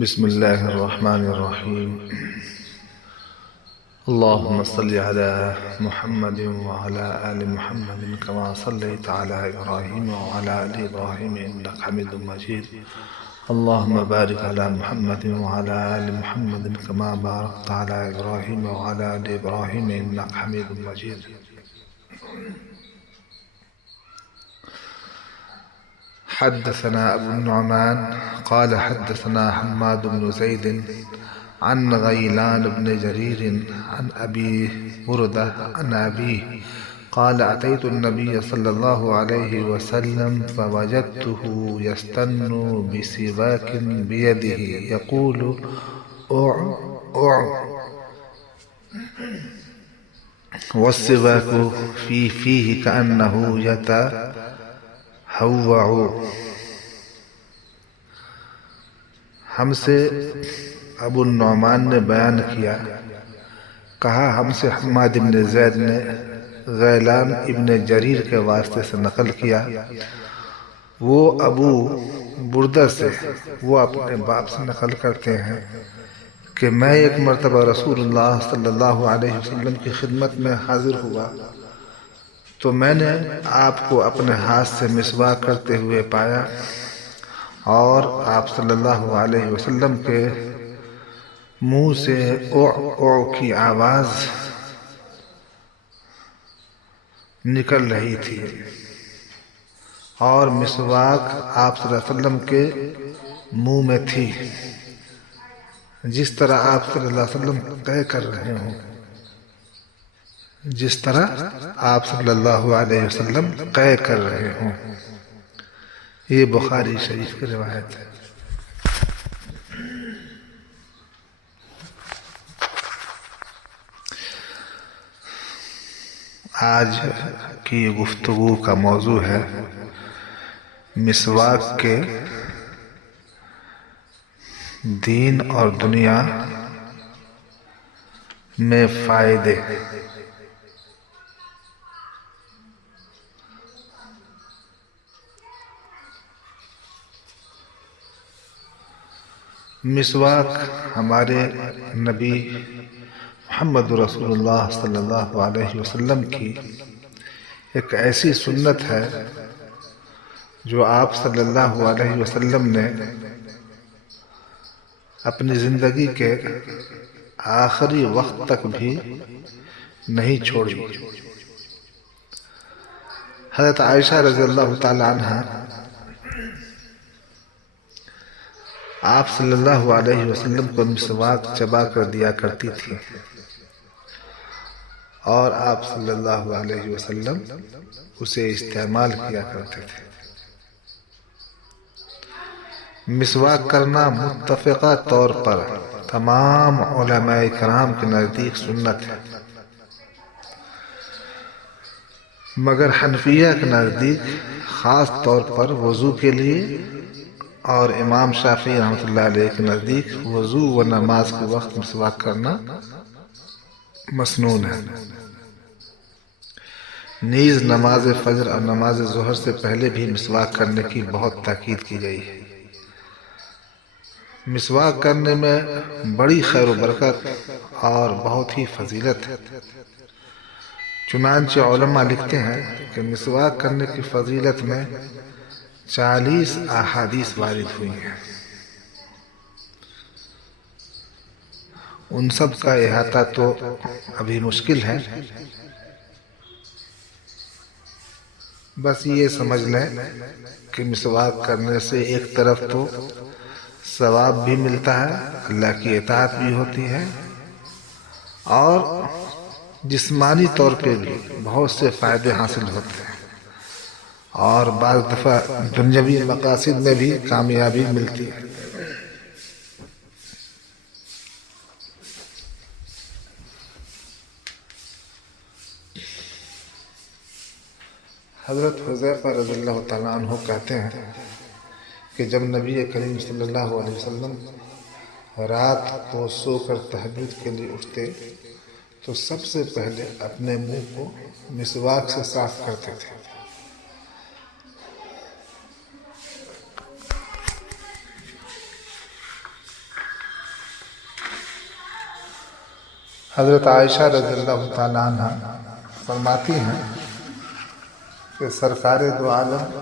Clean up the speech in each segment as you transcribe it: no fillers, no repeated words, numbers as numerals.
بسم الله الرحمن الرحيم. اللهم صل على محمد وعلى آل محمد كما صليت على إبراهيم وعلى آل إبراهيم إنك حميد مجيد. اللهم بارك على محمد وعلى آل محمد كما باركت على إبراهيم وعلى آل إبراهيم إنك حميد مجيد. حدثنا أبو النعمان قال حدثنا حماد بن زيد عن غيلان بن جرير عن أبي بردة عن أبيه قال أتيت النبي صلى الله عليه وسلم فوجدته يستن بسواك بيده يقول أع أع، والسواك في فيه كأنه يتهوع. ہم سے ابو النعمان نے بیان کیا، کہا ہم سے حماد ابن زید نے غیلان ابن جریر کے واسطے سے نقل کیا، وہ ابو بردہ سے، وہ اپنے باپ سے نقل کرتے ہیں کہ میں ایک مرتبہ رسول اللہ صلی اللہ علیہ وسلم کی خدمت میں حاضر ہوا تو میں نے آپ کو اپنے ہاتھ سے مسواک کرتے ہوئے پایا اور آپ صلی اللہ علیہ وسلم کے منہ سے او او کی آواز نکل رہی تھی اور مسواک آپ صلی اللہ علیہ وسلم کے منہ میں تھی، جس طرح آپ صلی اللہ علیہ وسلم طے کر رہے ہوں، جس طرح آپ صلی اللہ علیہ وسلم طے کر رہے ہوں۔ یہ بخاری شریف کی روایت ہے۔ آج کی گفتگو کا موضوع ہے مسواک کے دین اور دنیا میں فائدے۔ مسواک ہمارے نبی محمد رسول اللہ صلی اللہ علیہ وسلم کی ایک ایسی سنت ہے جو آپ صلی اللہ علیہ وسلم نے اپنی زندگی کے آخری وقت تک بھی نہیں چھوڑی۔ حضرت عائشہ رضی اللہ تعالی عنہ آپ صلی اللہ علیہ وسلم کو مسواک چبا کر دیا کرتی تھی اور آپ صلی اللہ علیہ وسلم اسے استعمال کیا کرتے تھے۔ مسواک کرنا متفقہ طور پر تمام علماء کرام کے نزدیک سنت ہے، مگر حنفیہ کے نزدیک خاص طور پر وضو کے لیے اور امام شافعی رحمۃ اللہ علیہ کے نزدیک وضو و نماز کے وقت مسواک کرنا مسنون ہے۔ نیز نماز فجر اور نماز ظہر سے پہلے بھی مسواک کرنے کی بہت تاکید کی گئی ہے۔ مسواک کرنے میں بڑی خیر و برکت اور بہت ہی فضیلت ہے۔ چنانچہ علماء لکھتے ہیں کہ مسواک کرنے کی فضیلت میں 40 احادیث وارد ہوئی ہیں۔ ان سب کا احاطہ تو ابھی مشکل ہے، بس یہ سمجھ لیں کہ مسواک کرنے سے ایک طرف تو ثواب بھی ملتا ہے، اللہ کی اطاعت بھی ہوتی ہے، اور جسمانی طور پہ بھی بہت سے فائدے حاصل ہوتے ہیں، اور بعض دفعہ دنیاوی مقاصد میں بھی کامیابی ملتی ہے۔ حضرت حذیفہ رضی اللہ تعالیٰ عنہ کہتے ہیں کہ جب نبی کریم صلی اللہ علیہ وسلم رات کو سو کر تہجد کے لیے اٹھتے تو سب سے پہلے اپنے منہ کو مسواک سے صاف کرتے تھے۔ حضرت عائشہ رضی اللہ تعالیٰ عنہ فرماتی ہیں کہ سرکار دو عالم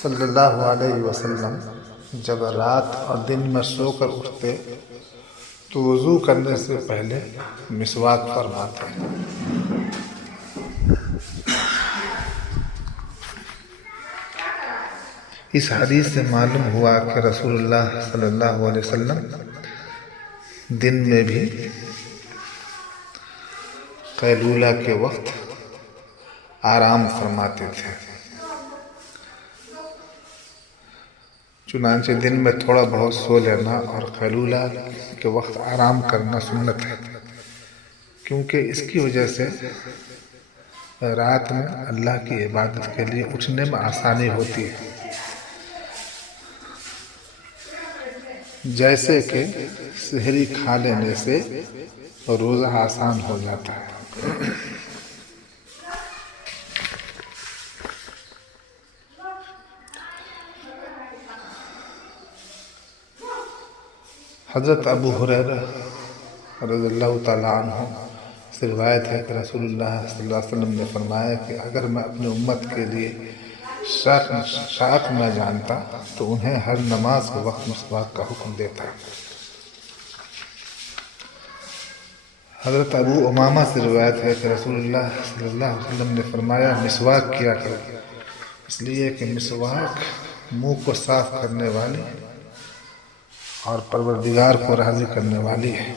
صلی اللہ علیہ وسلم جب رات اور دن میں سو کر اٹھتے تو وضو کرنے سے پہلے مسواک فرماتے ہیں۔ اس حدیث سے معلوم ہوا کہ رسول اللہ صلی اللہ علیہ وسلم دن میں بھی قیلولہ کے وقت آرام فرماتے تھے، چنانچہ دن میں تھوڑا بہت سو لینا اور قیلولہ کے وقت آرام کرنا سنت ہے، کیونکہ اس کی وجہ سے رات میں اللہ کی عبادت کے لیے اٹھنے میں آسانی ہوتی ہے، جیسے کہ سحری کھا لینے سے روزہ آسان ہو جاتا ہے۔ حضرت ابو ہریرہ رضی اللہ تعالیٰ عنہ سے روایت ہے کہ رسول اللہ صلی اللہ علیہ وسلم نے فرمایا کہ اگر میں اپنی امت کے لیے شاق نہ جانتا تو انہیں ہر نماز کے وقت مسواک کا حکم دیتا۔ حضرت ابو امامہ سے روایت ہے کہ رسول اللہ صلی اللہ علیہ وسلم نے فرمایا مسواک کیا کرو، اس لیے کہ مسواک منہ کو صاف کرنے والی اور پروردگار کو راضی کرنے والی ہے۔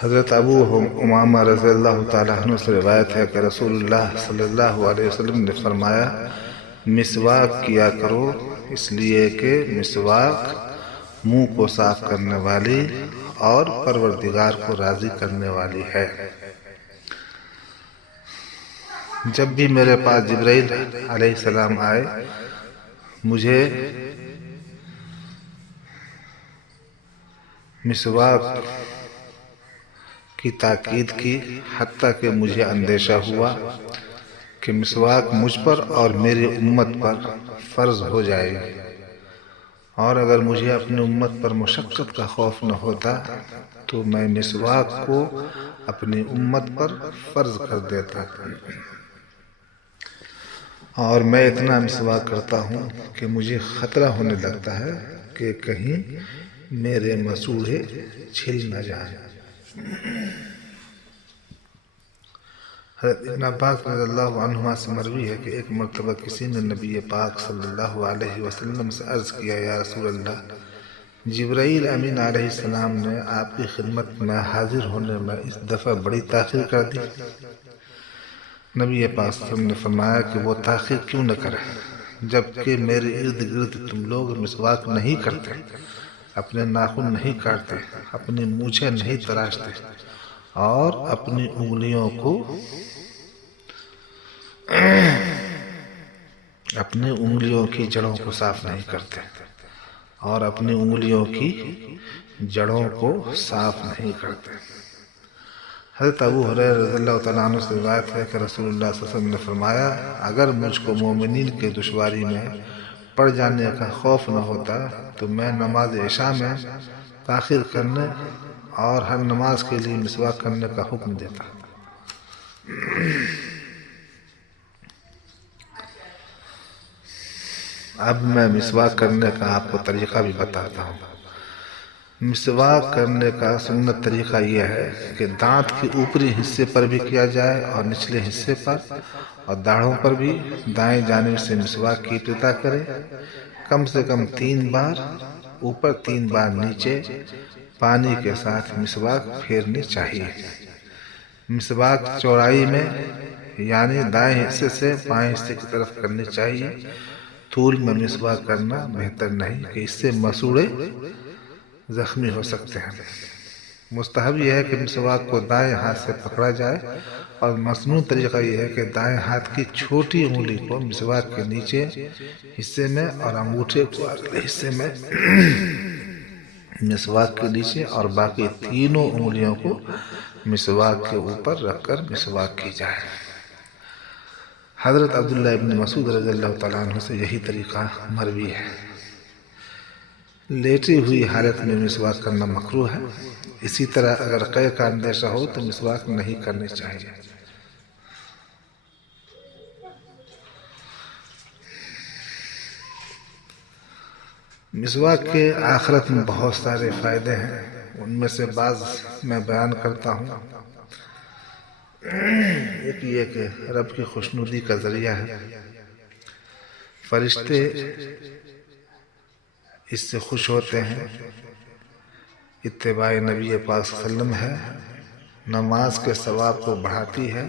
حضرت ابو امامہ رضی اللہ تعالیٰ عنہ سے روایت ہے کہ رسول اللہ صلی اللہ علیہ وسلم نے فرمایا مسواک کیا کرو، اس لیے کہ مسواک منہ کو صاف کرنے والی اور پروردگار کو راضی کرنے والی ہے۔ جب بھی میرے پاس جبرائیل علیہ السلام آئے مجھے مسواک کی تاکید کی، حتیٰ کہ مجھے اندیشہ ہوا کہ مسواک مجھ پر اور میری امت پر فرض ہو جائے گی، اور اگر مجھے اپنی امت پر مشقت کا خوف نہ ہوتا تو میں مسواک کو اپنی امت پر فرض کر دیتا، اور میں اتنا مسواک کرتا ہوں کہ مجھے خطرہ ہونے لگتا ہے کہ کہیں میرے مسوڑھے چھل نہ جائیں۔ حضرت ابن عباس رضی اللہ عنہما سے مروی ہے کہ ایک مرتبہ کسی نے نبی پاک صلی اللہ علیہ وسلم سے عرض کیا، یا رسول اللہ، جبرائیل امین علیہ السلام نے آپ کی خدمت میں حاضر ہونے میں اس دفعہ بڑی تاخیر کر دی۔ نبی پاک صلی اللہ علیہ وسلم نے فرمایا کہ وہ تاخیر کیوں نہ کرے، جبکہ میرے ارد گرد تم لوگ مسواک نہیں کرتے، اپنے ناخن نہیں کاٹتے، اپنی مونچھیں نہیں تراشتے، اور اپنی انگلیوں کی جڑوں کو صاف نہیں کرتے، اور اپنی انگلیوں کی جڑوں کو صاف نہیں کرتے۔ حضرت ابو ہریرہ رضی اللہ تعالیٰ عنہ سے روایت ہے کہ رسول اللہ صلی اللہ علیہ وسلم نے فرمایا اگر مجھ کو مومنین کے دشواری میں پڑ جانے کا خوف نہ ہوتا تو میں نماز عشاء میں تاخیر کرنے اور ہر نماز کے لیے مسواک کرنے کا حکم دیتا۔ اب میں مسواک کرنے کا آپ کو طریقہ بھی بتاتا ہوں۔ مسواک کرنے کا سنت طریقہ یہ ہے کہ دانت کے اوپری حصے پر بھی کیا جائے اور نچلے حصے پر اور داڑھوں پر بھی دائیں جانب سے مسواک کی ابتدا کرے، کم سے کم 3 بار اوپر 3 بار نیچے پانی کے ساتھ مسواک پھیرنی چاہیے۔ مسواک چوڑائی میں یعنی دائیں حصے سے بائیں حصے کی طرف کرنی چاہیے، طول میں مسواک کرنا بہتر نہیں کہ اس سے مسوڑھے زخمی ہو سکتے ہیں۔ مستحب یہ ہے کہ مسواک کو دائیں ہاتھ سے پکڑا جائے، اور مصنون طریقہ یہ ہے کہ دائیں ہاتھ کی چھوٹی انگلی کو مسواک کے نیچے حصے میں اور انگوٹھے کو اگلے حصے میں مسواک کے نیچے اور باقی تینوں انگلیوں کو مسواک کے اوپر رکھ کر مسواک کی جائے۔ حضرت عبداللہ ابن مسعود رضی اللہ تعالیٰ عنہ سے یہی طریقہ مروی ہے۔ لیٹی ہوئی حالت میں مسواک کرنا مکروہ ہے. اسی طرح اگر قے کا اندیشہ ہو تو مسواک نہیں کرنی چاہیے. مسواک کے آخرت میں بہت سارے فائدے ہیں. ان میں سے بعض میں بیان کرتا ہوں. ایک یہ کہ رب کی خوشنودی کا ذریعہ ہے. فرشتے اس سے خوش ہوتے ہیں. اتباع نبی پاک صلی اللہ علیہ وسلم ہے. نماز کے ثواب کو بڑھاتی ہے.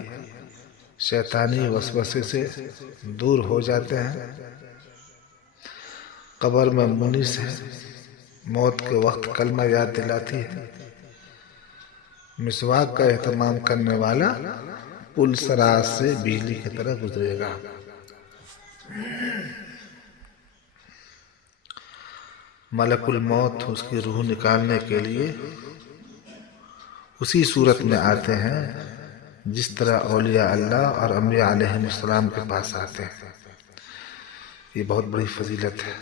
شیطانی وسوسے سے دور ہو جاتے ہیں. قبر میں مونس ہے. موت کے وقت کلمہ یاد دلاتی ہے. مسواک کا اہتمام کرنے والا پل سراج سے بجلی کی طرح گزرے گا. ملک الموت اس کی روح نکالنے کے لیے اسی صورت میں آتے ہیں جس طرح اولیاء اللہ اور انبیاء علیہ السلام کے پاس آتے ہیں. یہ بہت بڑی فضیلت ہے.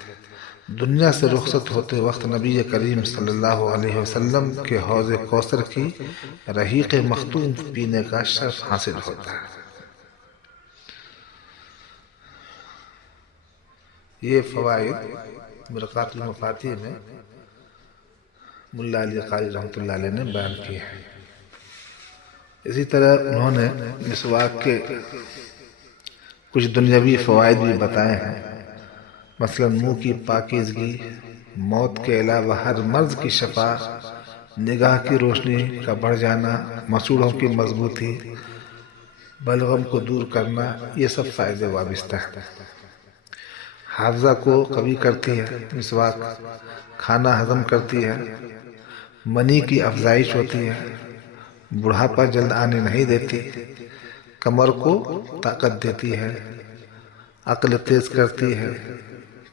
دنیا سے رخصت ہوتے وقت نبی کریم صلی اللہ علیہ وسلم کے حوض کوثر کی رحیق مختوم پینے کا شرف حاصل ہوتا ہے. یہ فوائد مرقات المفاتیح میں ملا علی قاری رحمۃ اللہ علیہ نے بیان کیے ہیں. اسی طرح انہوں نے مسواک کے کچھ دنیاوی فوائد بھی بتائے ہیں. مثلا منہ کی پاکیزگی، موت کے علاوہ ہر مرض کی شفا، نگاہ کی روشنی کا بڑھ جانا، مسوڑوں کی مضبوطی، بلغم کو دور کرنا، یہ سب فائدے وابستہ ہیں. حافظہ کو قوی کرتی ہے مسواک. کھانا ہضم کرتی ہے. منی کی افزائش ہوتی ہے. بڑھاپا جلد آنے نہیں دیتی. کمر کو طاقت دیتی ہے. عقل تیز کرتی ہے.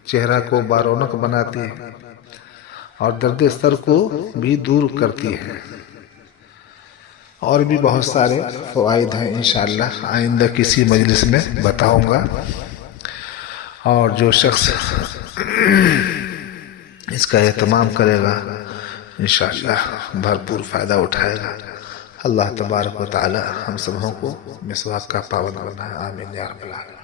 چہرہ کو بارونق بناتی ہے اور درد سر کو بھی دور کرتی ہے. اور بھی بہت سارے فوائد ہیں. انشاءاللہ آئندہ کسی مجلس میں بتاؤں گا. اور جو شخص اس کا اہتمام کرے گا انشاءاللہ بھرپور فائدہ اٹھائے گا. اللہ تبارک و تعالی ہم سبوں کو مسواک کا پابند بنائے. آمین یا رب العالمین.